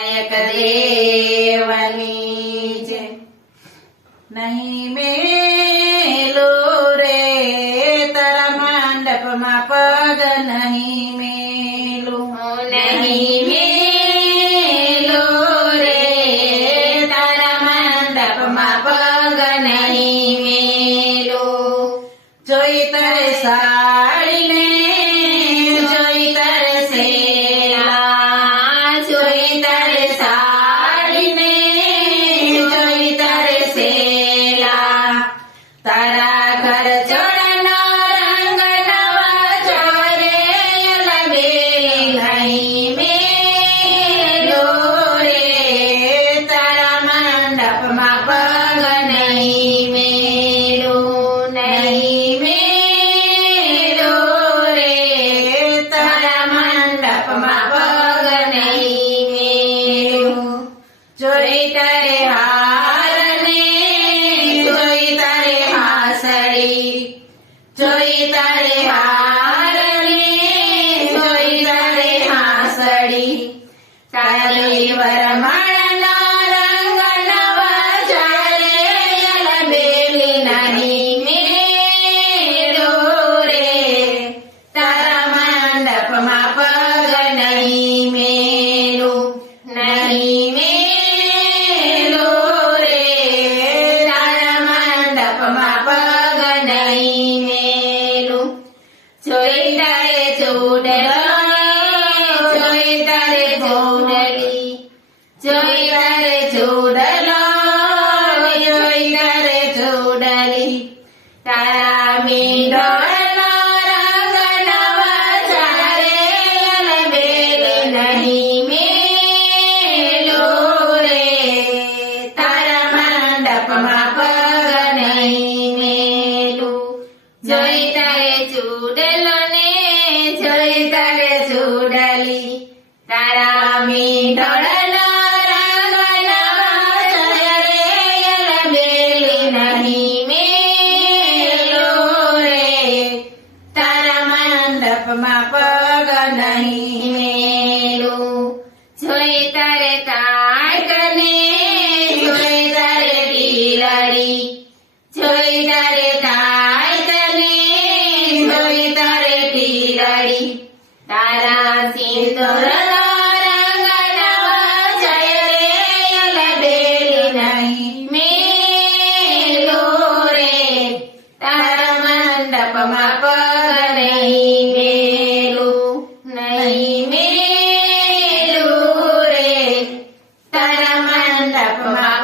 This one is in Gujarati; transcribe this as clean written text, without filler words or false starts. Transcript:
એક દેવની છે નહીં મેલો રે તારા મંડપમાં પગ નહીં મેલું નહીં મેલો રે તારા મંડપમાં પગ નહીં મેલો. જોઈ તારે સાડીને જોઈ તારે સેલા જોઈ તારે સાડીને જોઈ તારે સેલા તારા ઘર ચોળાનો રંગ નવા ચોરે લબેલી નહીં મેલો રે તારા મંડપમાં પગ નહીં મેલું નહીં મેલો રે તારા મંડપમાં પગ નહીં મેલું જોઈ તારે હારને જોઈ તારે હાસડી જોઈ તારે હારને જોઈ તારે હાસડી તારી વરમાળનો રંગ નવા ચારે લબેલી નહીં મેલો રે તારા મંડપમાં પગ નહીં મેલું નહીં મેલો રે તારા મંડપમાં પગ નહીં મેલું જોઈ તારે ચૂડલો જોઈ તારે ચૂડલી જોઈ તારે ચૂડલો જોઈ તારે ચૂડલી તારા મીંઢોળનો રંગ નવા ચારે લબેલી નહીં મેલો રે તારા મંડપમાં પગ નહીં મેલું જોઈ તારે ચૂડલો ને જોઈ તારે ચૂડલી તારા મીંઢોળનો રંગ નવા ચારે લબેલી નહીં મેલો રે તારા મંડપમાં પગ નહીં મેલું જોઈ તારે કાંઈકને જોઈ તારે ટીલડી જોઈ તારે કાંઈકને જોઈ તારે ટીલડી તારા સિંદૂરનો રંગ નવા જય રે લબેલી નહીં મેલો રે તારા મંડપમાં પગ નહીં મેલું નહીં મેલું રે તારા મંડપમાં